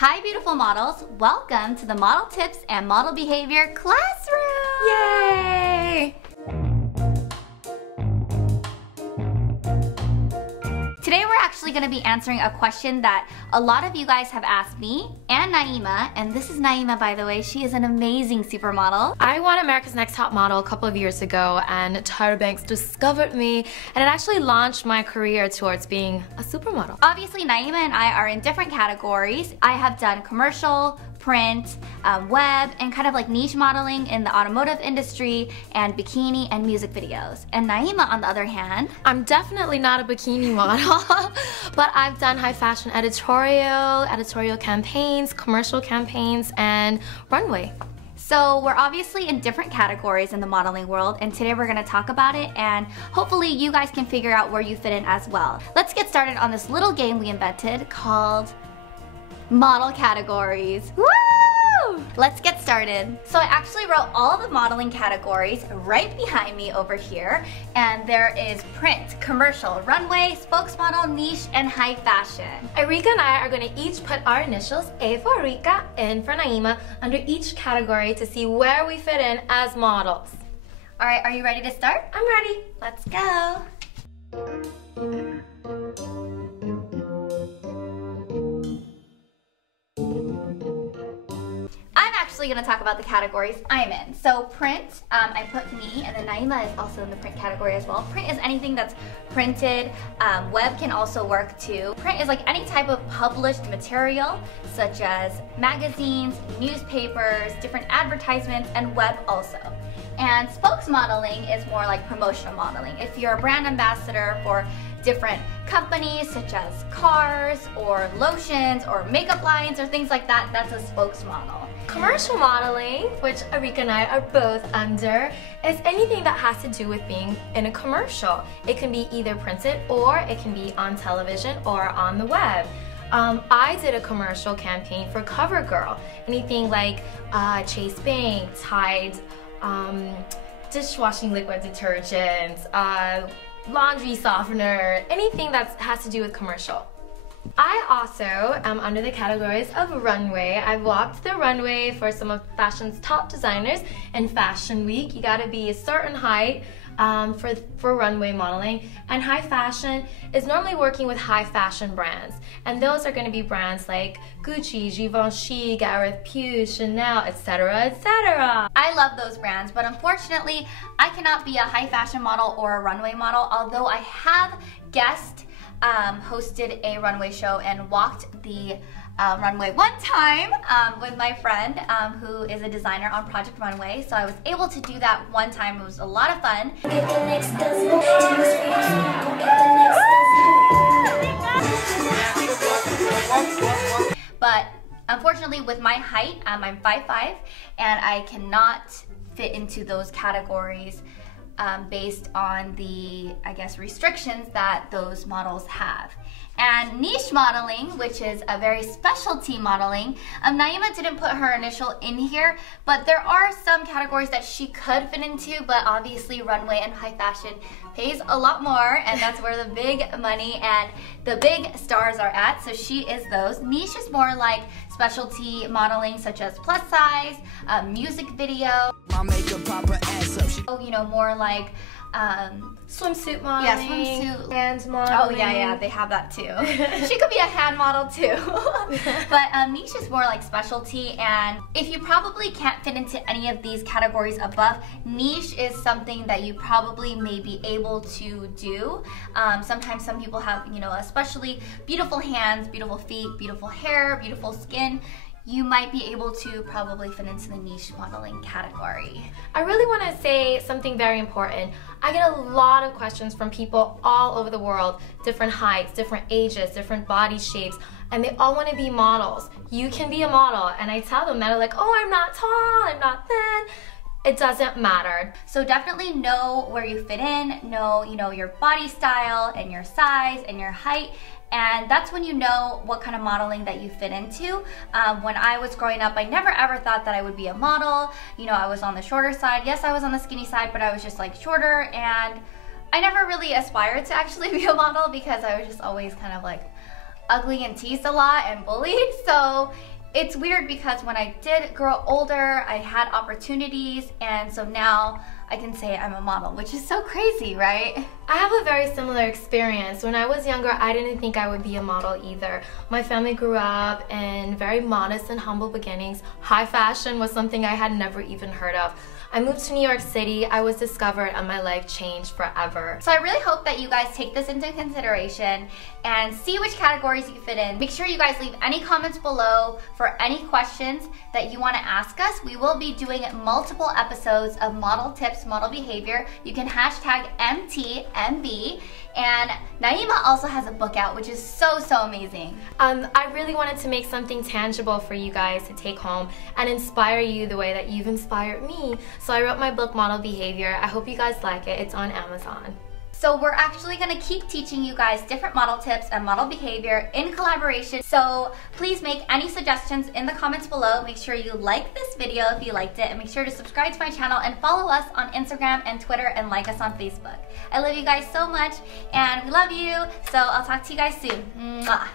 Hi beautiful models, welcome to the Model Tips and Model Behavior Classroom! Yay! Today we're actually going to be answering a question that a lot of you guys have asked me and Naima, and this is Naima by the way, she is an amazing supermodel. I won America's Next Top Model a couple of years ago and Tyra Banks discovered me and it actually launched my career towards being a supermodel. Obviously Naima and I are in different categories. I have done commercial, print, web, and kind of like niche modeling in the automotive industry and bikini and music videos. And Naima, on the other hand, I'm definitely not a bikini model, but I've done high fashion editorial campaigns, commercial campaigns, and runway. So we're obviously in different categories in the modeling world, and today we're gonna talk about it, and hopefully you guys can figure out where you fit in as well. Let's get started on this little game we invented called Model Categories. Woo! Let's get started. So I actually wrote all the modeling categories right behind me over here, and there is print, commercial, runway, spokesmodel, niche, and high fashion. Arika and I are going to each put our initials, A for Arika, N for Naima, under each category to see where we fit in as models. All right, are you ready to start? I'm ready. Let's go. Gonna talk about the categories I'm in. So print, I put me, and then Naima is also in the print category as well. Print is anything that's printed. Web can also work too. Print is like any type of published material, such as magazines, newspapers, different advertisements, and web also. And spokesmodeling is more like promotional modeling. If you're a brand ambassador for different companies such as cars or lotions or makeup lines or things like that, that's a spokesmodel. Commercial modeling, which Arika and I are both under, is anything that has to do with being in a commercial. It can be either printed or it can be on television or on the web. I did a commercial campaign for CoverGirl. Anything like Chase Bank, Tide, dishwashing liquid detergent, laundry softener, anything that has to do with commercial. I also am under the categories of runway. I've walked the runway for some of fashion's top designers in Fashion Week. You gotta be a certain height for runway modeling. And high fashion is normally working with high fashion brands. And those are gonna be brands like Gucci, Givenchy, Gareth Pugh, Chanel, etc., etc. I love those brands, but unfortunately, I cannot be a high fashion model or a runway model, although I have hosted a runway show and walked the runway one time with my friend who is a designer on Project Runway. So I was able to do that one time. It was a lot of fun. But unfortunately with my height, I'm 5'5", and I cannot fit into those categories based on the, I guess, restrictions that those models have. And niche modeling, which is a very specialty modeling, Naima didn't put her initial in here, but there are some categories that she could fit into, but obviously runway and high fashion pays a lot more, and that's where the big money and the big stars are at, so she is those. Niche is more like specialty modeling, such as plus size, music video, you know, more like swimsuit modeling, swimsuit, hand modeling. Oh yeah, they have that too. She could be a hand model too. But niche is more like specialty, and if you probably can't fit into any of these categories above, niche is something that you probably may be able to do. Sometimes some people have, you know, especially beautiful hands, beautiful feet, beautiful hair, beautiful skin. You might be able to probably fit into the niche modeling category. I really want to say something very important. I get a lot of questions from people all over the world, different heights, different ages, different body shapes, and they all want to be models. You can be a model, and I tell them that, like, oh, I'm not tall, I'm not thin. It doesn't matter. So definitely know where you fit in, know, you know, your body style and your size and your height, and that's when you know what kind of modeling that you fit into. When I was growing up, I never ever thought that I would be a model. You know, I was on the shorter side. Yes, I was on the skinny side, but I was just like shorter, and I never really aspired to actually be a model because I was just always kind of like ugly and teased a lot and bullied. So it's weird because when I did grow older, I had opportunities, and so now I can say I'm a model, which is so crazy, right? I have a very similar experience. When I was younger, I didn't think I would be a model either. My family grew up in very modest and humble beginnings. High fashion was something I had never even heard of. I moved to New York City, I was discovered, and my life changed forever. So I really hope that you guys take this into consideration and see which categories you fit in. Make sure you guys leave any comments below for any questions that you want to ask us. We will be doing multiple episodes of model tips, model behavior. You can hashtag MTMB. And Naima also has a book out, which is so amazing. I really wanted to make something tangible for you guys to take home and inspire you the way that you've inspired me. So I wrote my book, Model Behavior. I hope you guys like it. It's on Amazon. So we're actually going to keep teaching you guys different model tips and model behavior in collaboration. So please make any suggestions in the comments below. Make sure you like this video if you liked it, and make sure to subscribe to my channel and follow us on Instagram and Twitter and like us on Facebook. I love you guys so much and we love you. So I'll talk to you guys soon. Mwah.